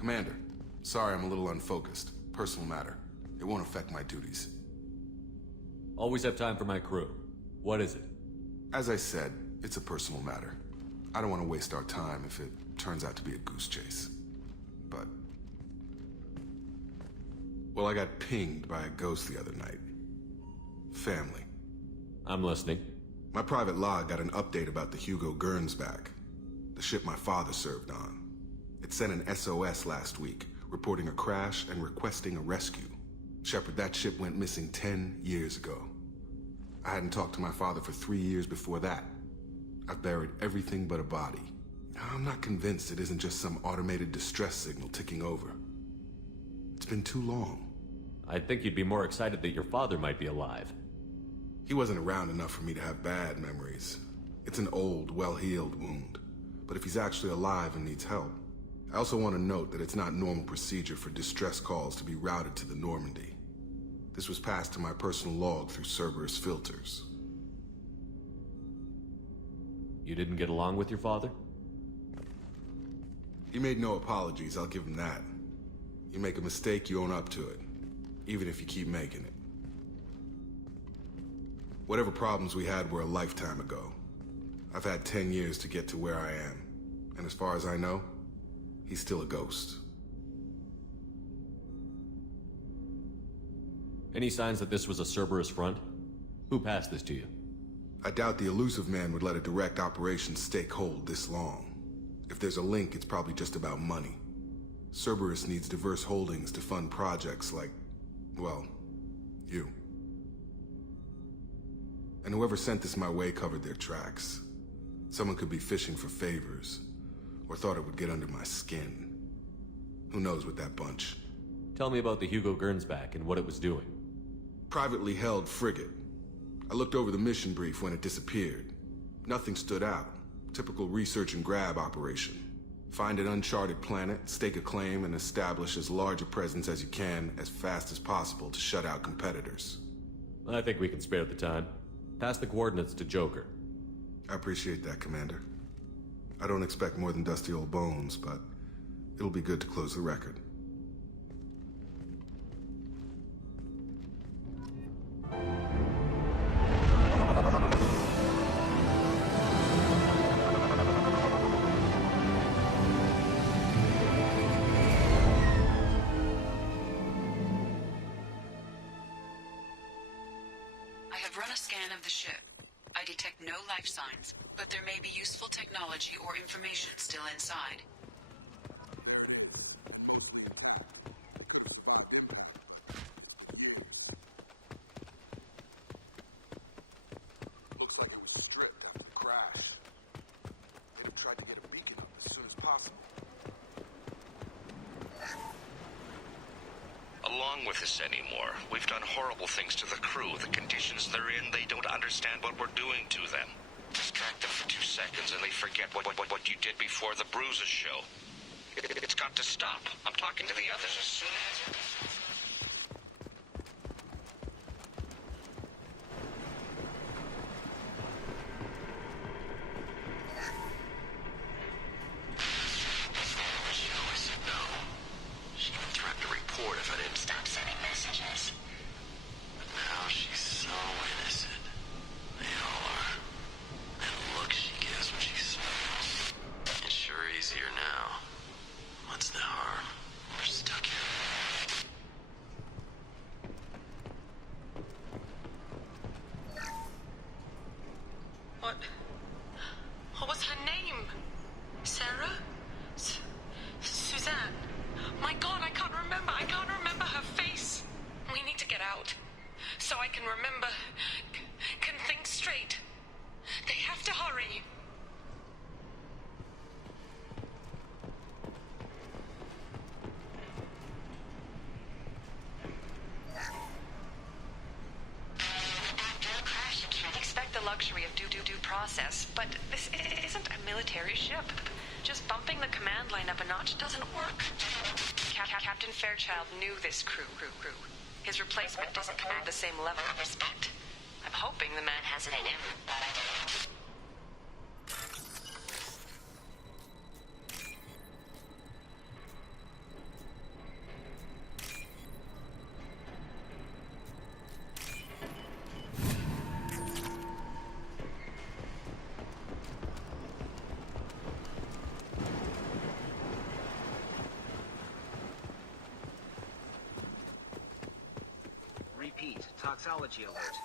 Commander, sorry I'm a little unfocused. Personal matter. It won't affect my duties. Always have time for my crew. What is it? As I said, it's a personal matter. I don't want to waste our time if it turns out to be a goose chase. But... well, I got pinged by a ghost the other night. Family. I'm listening. My private log got an update about the Hugo Gernsback, the ship my father served on. It sent an SOS last week, reporting a crash and requesting a rescue. Shepard, that ship went missing 10 years ago. I hadn't talked to my father for 3 years before that. I've buried everything but a body. I'm not convinced it isn't just some automated distress signal ticking over. It's been too long. I'd think you'd be more excited that your father might be alive. He wasn't around enough for me to have bad memories. It's an old, well-healed wound. But if he's actually alive and needs help... I also want to note that it's not normal procedure for distress calls to be routed to the Normandy. This was passed to my personal log through Cerberus filters. You didn't get along with your father? He made no apologies, I'll give him that. You make a mistake, you own up to it. Even if you keep making it. Whatever problems we had were a lifetime ago. I've had 10 years to get to where I am. And as far as I know, he's still a ghost. Any signs that this was a Cerberus front? Who passed this to you? I doubt the elusive man would let a direct operation stake hold this long. If there's a link, it's probably just about money. Cerberus needs diverse holdings to fund projects like, well, you. And whoever sent this my way covered their tracks. Someone could be fishing for favors, or thought it would get under my skin. Who knows with that bunch? Tell me about the Hugo Gernsback and what it was doing. Privately held frigate. I looked over the mission brief when it disappeared. Nothing stood out. Typical research and grab operation. Find an uncharted planet, stake a claim, and establish as large a presence as you can as fast as possible to shut out competitors. I think we can spare the time. Pass the coordinates to Joker. I appreciate that, Commander. I don't expect more than dusty old bones, but it'll be good to close the record. I have run a scan of the ship. I detect no life signs, but there may be useful technology or information still inside. Looks like it was stripped after the crash. They'd have tried to get a beacon up as soon as possible. Along with us anymore. We've done horrible things to the crew. The conditions they're in, they don't understand what we're doing to them. Distract them for 2 seconds and they forget what you did before the bruises show. It's got to stop. I'm talking to the others as soon as... What was her name? Sarah? Suzanne? My God, I can't remember. I can't remember her face. We need to get out. So I can remember, can think straight. They have to hurry. Luxury of due process, but this isn't a military ship. Just bumping the command line up a notch doesn't work. Captain Fairchild knew this crew. His replacement doesn't command the same level of respect. I'm hoping the man has it in him. Toxology alert.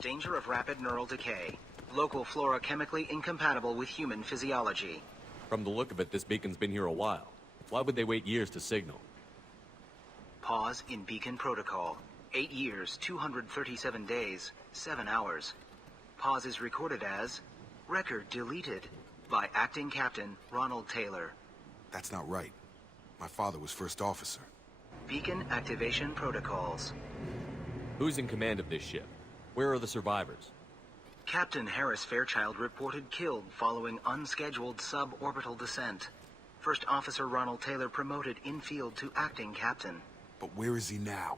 Danger of rapid neural decay. Local flora chemically incompatible with human physiology. From the look of it, this beacon's been here a while. Why would they wait years to signal? Pause in beacon protocol. 8 years, 237 days, 7 hours. Pause is recorded as record deleted by Acting Captain Ronald Taylor. That's not right. My father was first officer. Beacon activation protocols. Who's in command of this ship? Where are the survivors? Captain Harris Fairchild reported killed following unscheduled suborbital descent. First Officer Ronald Taylor promoted in-field to acting captain. But where is he now?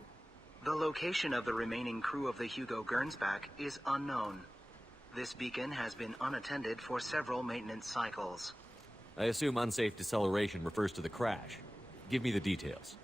The location of the remaining crew of the Hugo Gernsback is unknown. This beacon has been unattended for several maintenance cycles. I assume unsafe deceleration refers to the crash. Give me the details.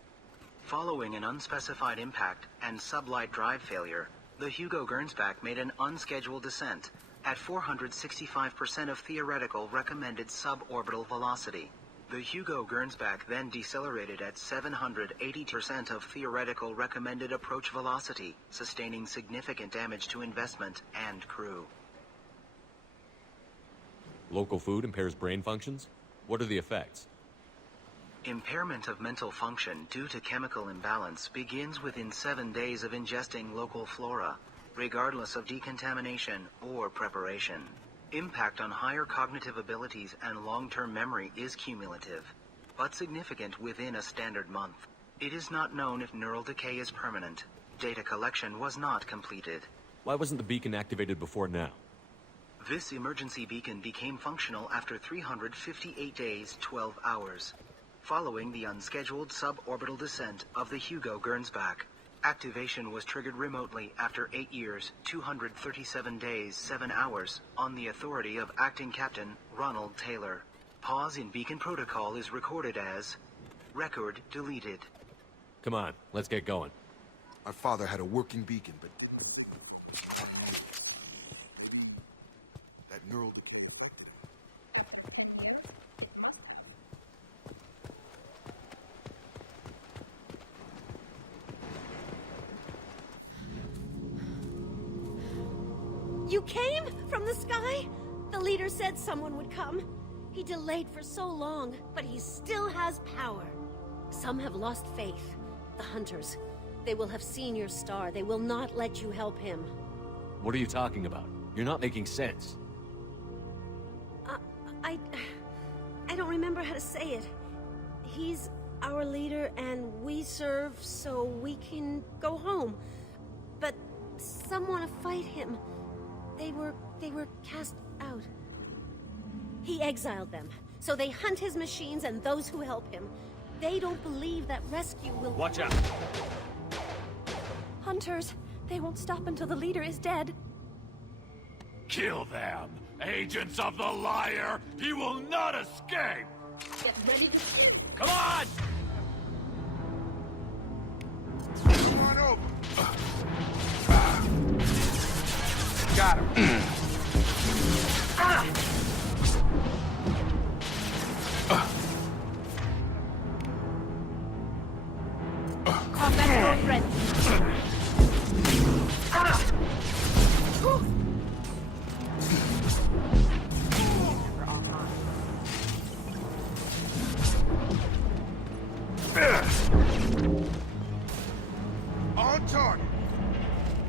Following an unspecified impact and sublight drive failure, the Hugo Gernsback made an unscheduled descent at 465% of theoretical recommended suborbital velocity. The Hugo Gernsback then decelerated at 780% of theoretical recommended approach velocity, sustaining significant damage to investment and crew. Local food impairs brain functions? What are the effects? Impairment of mental function due to chemical imbalance begins within 7 days of ingesting local flora, regardless of decontamination or preparation. Impact on higher cognitive abilities and long-term memory is cumulative, but significant within a standard month. It is not known if neural decay is permanent. Data collection was not completed. Why wasn't the beacon activated before now? This emergency beacon became functional after 358 days, 12 hours, following the unscheduled suborbital descent of the Hugo Gernsback. Activation was triggered remotely after 8 years, 237 days, 7 hours, on the authority of Acting Captain Ronald Taylor. Pause in beacon protocol is recorded as record deleted. Come on, let's get going. My father had a working beacon, but that neural decay affected him. You came from the sky? The leader said someone would come. He delayed for so long, but he still has power. Some have lost faith. The hunters. They will have seen your star. They will not let you help him. What are you talking about? You're not making sense. I don't remember how to say it. He's our leader and we serve so we can go home. But some want to fight him. They were cast out. He exiled them, so they hunt his machines and those who help him. They don't believe that rescue will... Watch out! Hunters, they won't stop until the leader is dead. Kill them! Agents of the liar! He will not escape! Get ready to... Come on! Come on over. Got him. Commander ready. On target.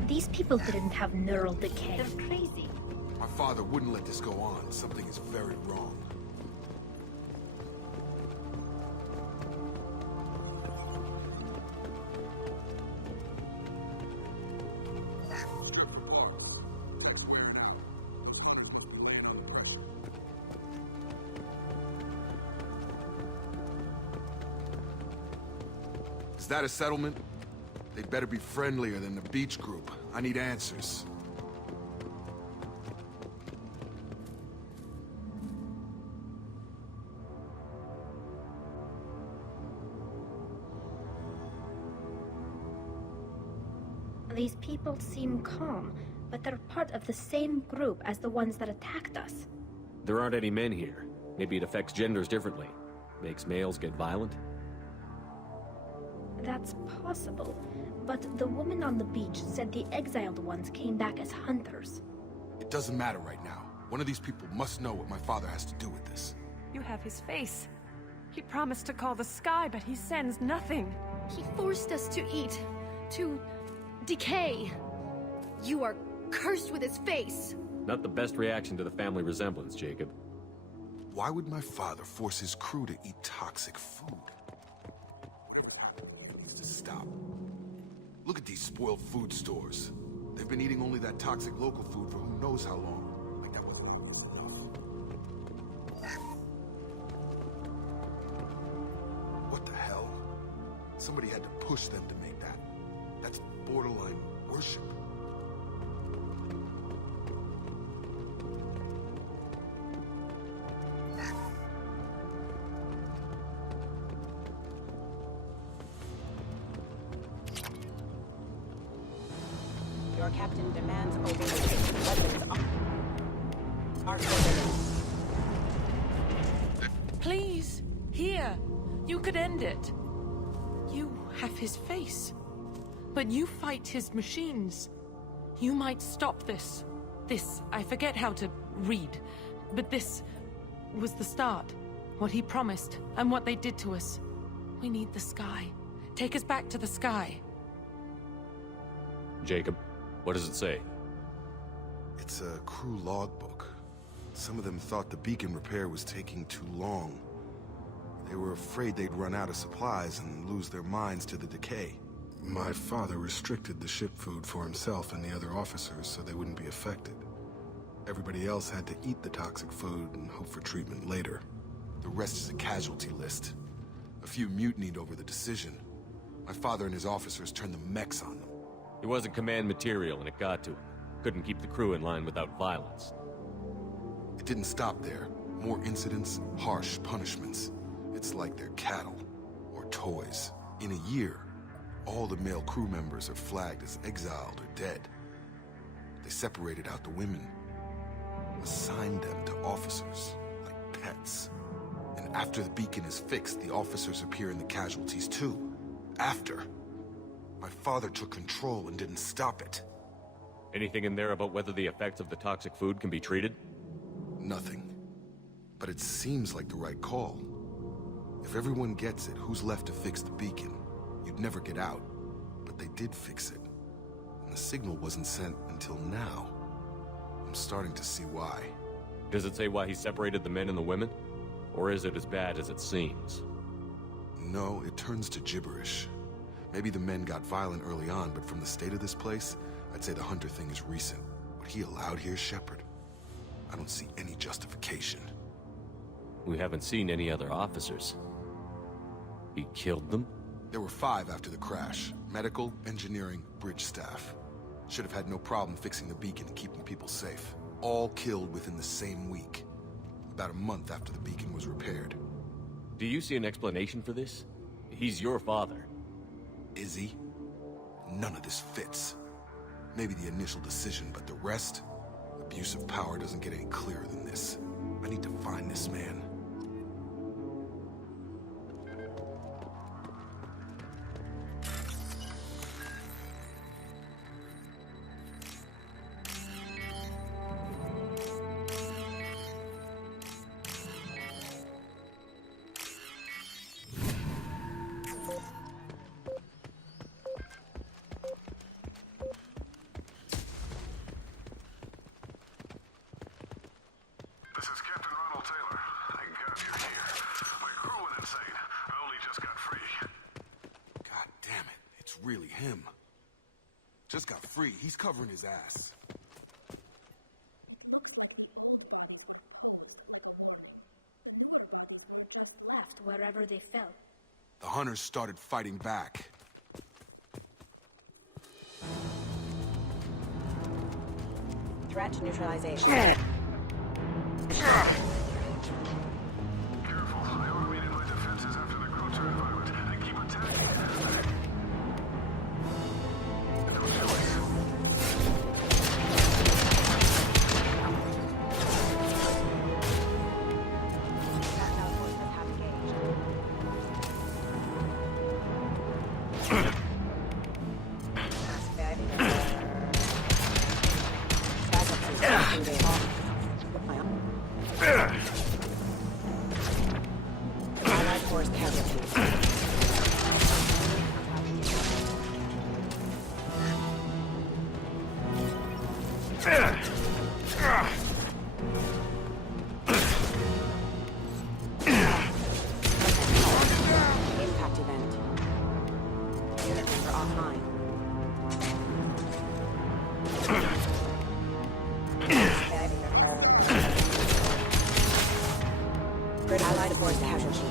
These people didn't have neural decay. They're crazy. My father wouldn't let this go on. Something is very wrong. Is that a settlement? They'd better be friendlier than the beach group. I need answers. These people seem calm, but they're part of the same group as the ones that attacked us. There aren't any men here. Maybe it affects genders differently. Makes males get violent? That's possible, but the woman on the beach said the exiled ones came back as hunters. It doesn't matter right now. One of these people must know what my father has to do with this. You have his face. He promised to call the sky, but he sends nothing. He forced us to eat, to decay. You are cursed with his face. Not the best reaction to the family resemblance, Jacob. Why would my father force his crew to eat toxic food? Whatever's happening needs to stop. Look at these spoiled food stores. They've been eating only that toxic local food for who knows how long. Like that wasn't enough. What the hell? Somebody had to push them to make that. That's borderline worship. Your captain demands obedience. Weapons are forbidden. Please, here. You could end it. You have his face. But you fight his machines. You might stop this. This, I forget how to read. But this was the start. What he promised, and what they did to us. We need the sky. Take us back to the sky. Jacob, what does it say? It's a crew logbook. Some of them thought the beacon repair was taking too long. They were afraid they'd run out of supplies and lose their minds to the decay. My father restricted the ship food for himself and the other officers so they wouldn't be affected. Everybody else had to eat the toxic food and hope for treatment later. The rest is a casualty list. A few mutinied over the decision. My father and his officers turned the mechs on them. He wasn't command material and it got to him. Couldn't keep the crew in line without violence. It didn't stop there. More incidents, harsh punishments. It's like they're cattle or toys. In a year, all the male crew members are flagged as exiled or dead. They separated out the women, assigned them to officers, like pets. And after the beacon is fixed, the officers appear in the casualties too. After. My father took control and didn't stop it. Anything in there about whether the effects of the toxic food can be treated? Nothing. But it seems like the right call. If everyone gets it, who's left to fix the beacon? You'd never get out. But they did fix it. And the signal wasn't sent until now. I'm starting to see why. Does it say why he separated the men and the women? Or is it as bad as it seems? No, it turns to gibberish. Maybe the men got violent early on, but from the state of this place, I'd say the Hunter thing is recent. What he allowed here, Shepard? I don't see any justification. We haven't seen any other officers. He killed them? There were 5 after the crash. Medical, engineering, bridge staff. Should have had no problem fixing the beacon and keeping people safe. All killed within the same week. About a month after the beacon was repaired. Do you see an explanation for this? He's your father. Is he? None of this fits. Maybe the initial decision, but the rest? Abuse of power doesn't get any clearer than this. I need to find this man. This is Captain Ronald Taylor. Thank God you're here. My crew went insane. I only just got free. God damn it. It's really him. Just got free. He's covering his ass. Just left wherever they fell. The hunters started fighting back. Threat neutralization. Careful. I automated my defenses after the crew turned violent. I keep attacking. No choice. Tactile forces have engaged. Force casualties. Impact event. Unit member offline. Grid allied force casualty.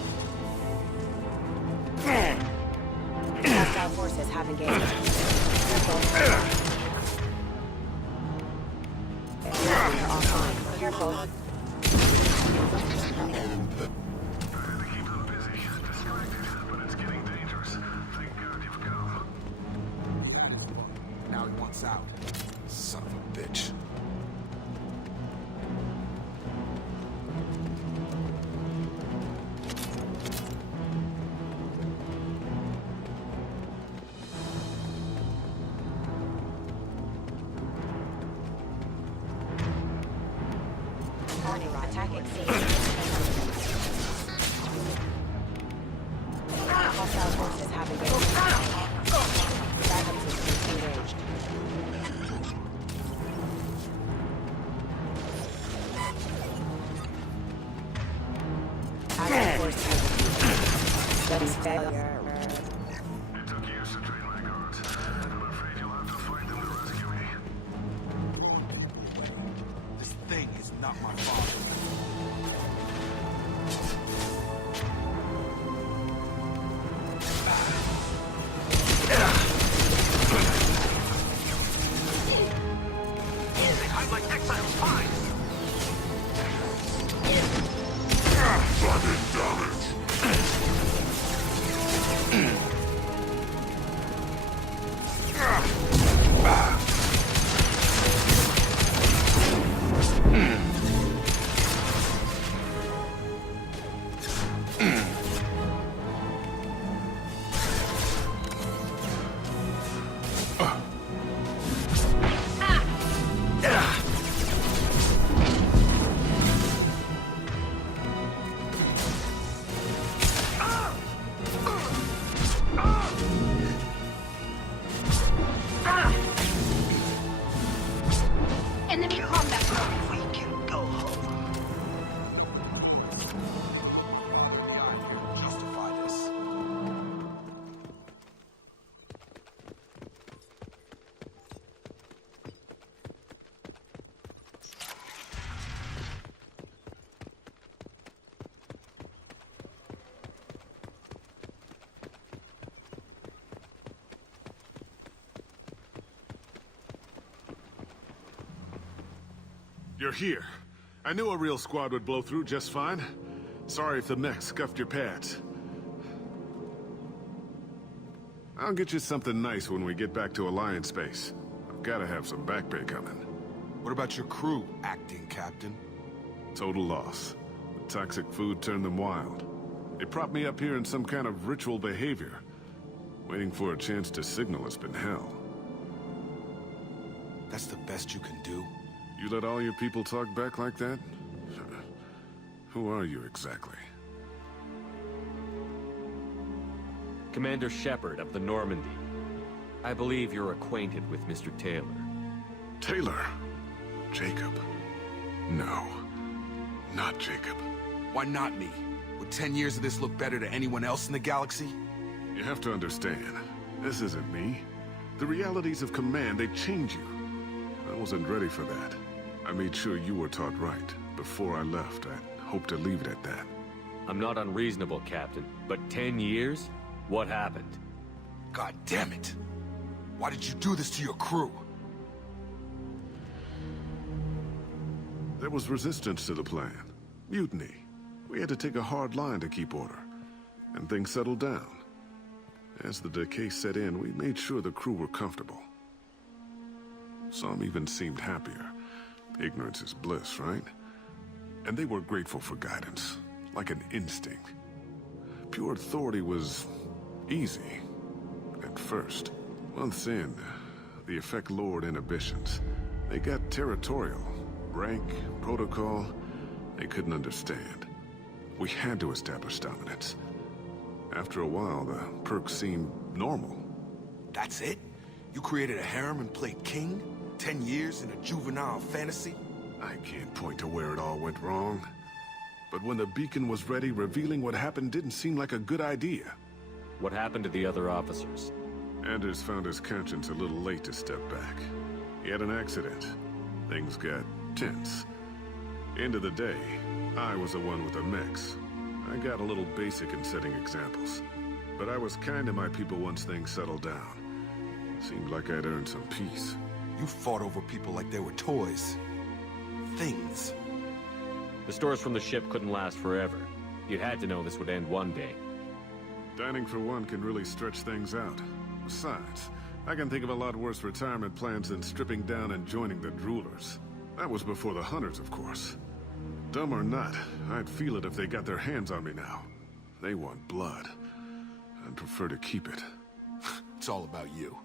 Hostile forces have engaged. Careful. Careful. Keep them busy, distracted, but it's getting dangerous. Thank God you've come. That is funny. Now he wants out. Son of a bitch. Attack exceeds. Hostile forces have engaged. Backup systems engaged. Allied force casualties. Studies failure. It took years to train my guards. I'm afraid you'll have to fight them to rescue me. This thing is not my father. I'm like exile fine. Enemy combat. We can go home. Beyond here to justify this. You're here. I knew a real squad would blow through just fine. Sorry if the mech scuffed your pads. I'll get you something nice when we get back to Alliance base. I've gotta have some back pay coming. What about your crew, acting captain? Total loss. The toxic food turned them wild. They propped me up here in some kind of ritual behavior. Waiting for a chance to signal has been hell. That's the best you can do? You let all your people talk back like that? Who are you exactly? Commander Shepard of the Normandy. I believe you're acquainted with Mr. Taylor. Taylor? Jacob? No. Not Jacob. Why not me? Would 10 years of this look better to anyone else in the galaxy? You have to understand, this isn't me. The realities of command, they change you. I wasn't ready for that. I made sure you were taught right. Before I left, I hoped to leave it at that. I'm not unreasonable, Captain, but 10 years? What happened? God damn it! Why did you do this to your crew? There was resistance to the plan. Mutiny. We had to take a hard line to keep order. And things settled down. As the decay set in, we made sure the crew were comfortable. Some even seemed happier. Ignorance is bliss, right? And they were grateful for guidance, like an instinct. Pure authority was easy, at first. Months in, the effect lowered inhibitions. They got territorial. Rank, protocol, they couldn't understand. We had to establish dominance. After a while, the perks seemed normal. That's it? You created a harem and played king? 10 years in a juvenile fantasy? I can't point to where it all went wrong. But when the beacon was ready, revealing what happened didn't seem like a good idea. What happened to the other officers? Anders found his conscience a little late to step back. He had an accident. Things got tense. End of the day, I was the one with the mix. I got a little basic in setting examples. But I was kind to my people once things settled down. Seemed like I'd earned some peace. You fought over people like they were toys. Things. The stores from the ship couldn't last forever. You had to know this would end one day. Dining for one can really stretch things out. Besides, I can think of a lot worse retirement plans than stripping down and joining the droolers. That was before the hunters, of course. Dumb or not, I'd feel it if they got their hands on me now. They want blood. I'd prefer to keep it. It's all about you.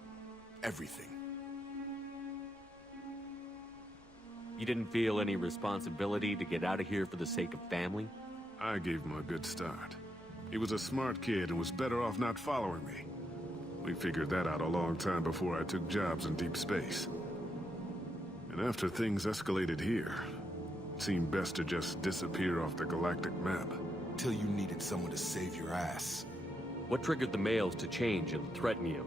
Everything. You didn't feel any responsibility to get out of here for the sake of family? I gave him a good start. He was a smart kid and was better off not following me. We figured that out a long time before I took jobs in deep space. And after things escalated here, it seemed best to just disappear off the galactic map. Till you needed someone to save your ass. What triggered the males to change and threaten you?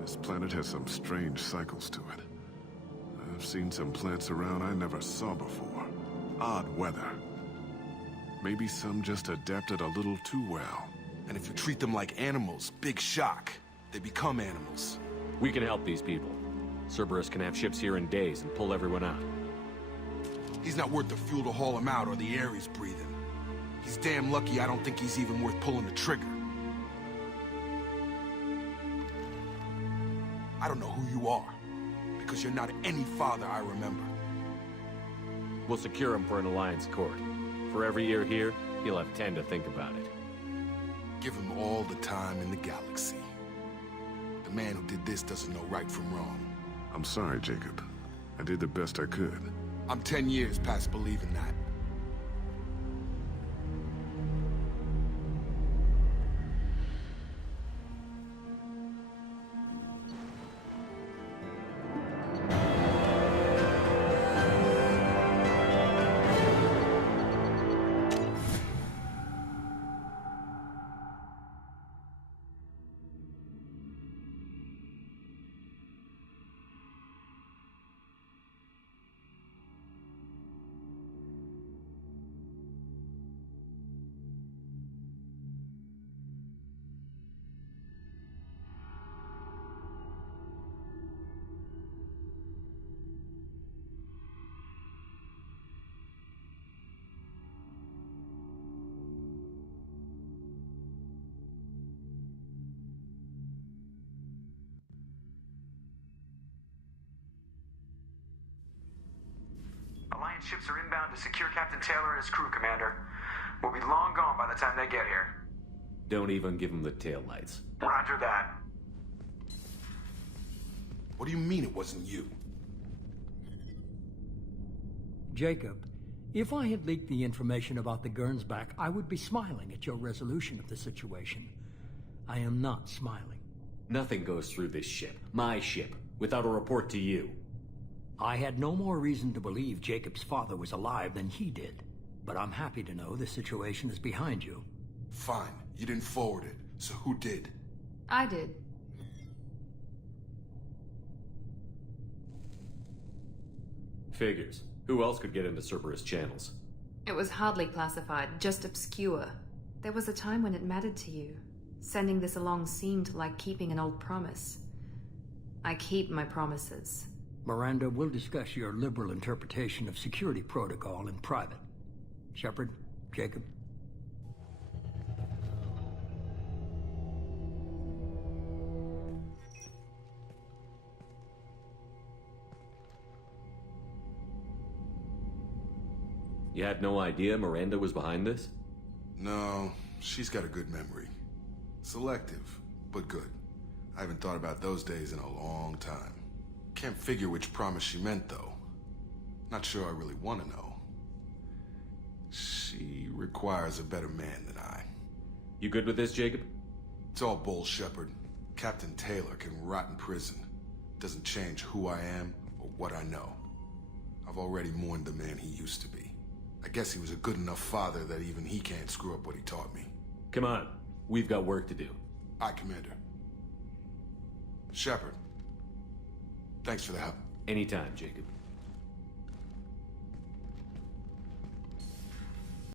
This planet has some strange cycles to it. I've seen some plants around I never saw before. Odd weather. Maybe some just adapted a little too well. And if you treat them like animals, big shock. They become animals. We can help these people. Cerberus can have ships here in days and pull everyone out. He's not worth the fuel to haul him out or the air he's breathing. He's damn lucky I don't think he's even worth pulling the trigger. I don't know who you are, because you're not any father I remember. We'll secure him for an Alliance court. For every year here, he'll have 10 to think about it. Give him all the time in the galaxy. The man who did this doesn't know right from wrong. I'm sorry, Jacob. I did the best I could. I'm 10 years past believing that. Alliance ships are inbound to secure Captain Taylor and his crew, Commander. We'll be long gone by the time they get here. Don't even give him the taillights. Roger that. What do you mean it wasn't you? Jacob, if I had leaked the information about the Gernsback, I would be smiling at your resolution of the situation. I am not smiling. Nothing goes through this ship, my ship, without a report to you. I had no more reason to believe Jacob's father was alive than he did. But I'm happy to know the situation is behind you. Fine. You didn't forward it. So who did? I did. Figures. Who else could get into Cerberus channels? It was hardly classified, just obscure. There was a time when it mattered to you. Sending this along seemed like keeping an old promise. I keep my promises. Miranda, we'll discuss your liberal interpretation of security protocol in private. Shepard, Jacob. You had no idea Miranda was behind this? No, she's got a good memory. Selective, but good. I haven't thought about those days in a long time. Can't figure which promise she meant, though. Not sure I really want to know. She requires a better man than I. You good with this, Jacob? It's all bull, Shepard. Captain Taylor can rot in prison. Doesn't change who I am or what I know. I've already mourned the man he used to be. I guess he was a good enough father that even he can't screw up what he taught me. Come on. We've got work to do. Aye, Commander. Shepard. Thanks for the help. Anytime, Jacob.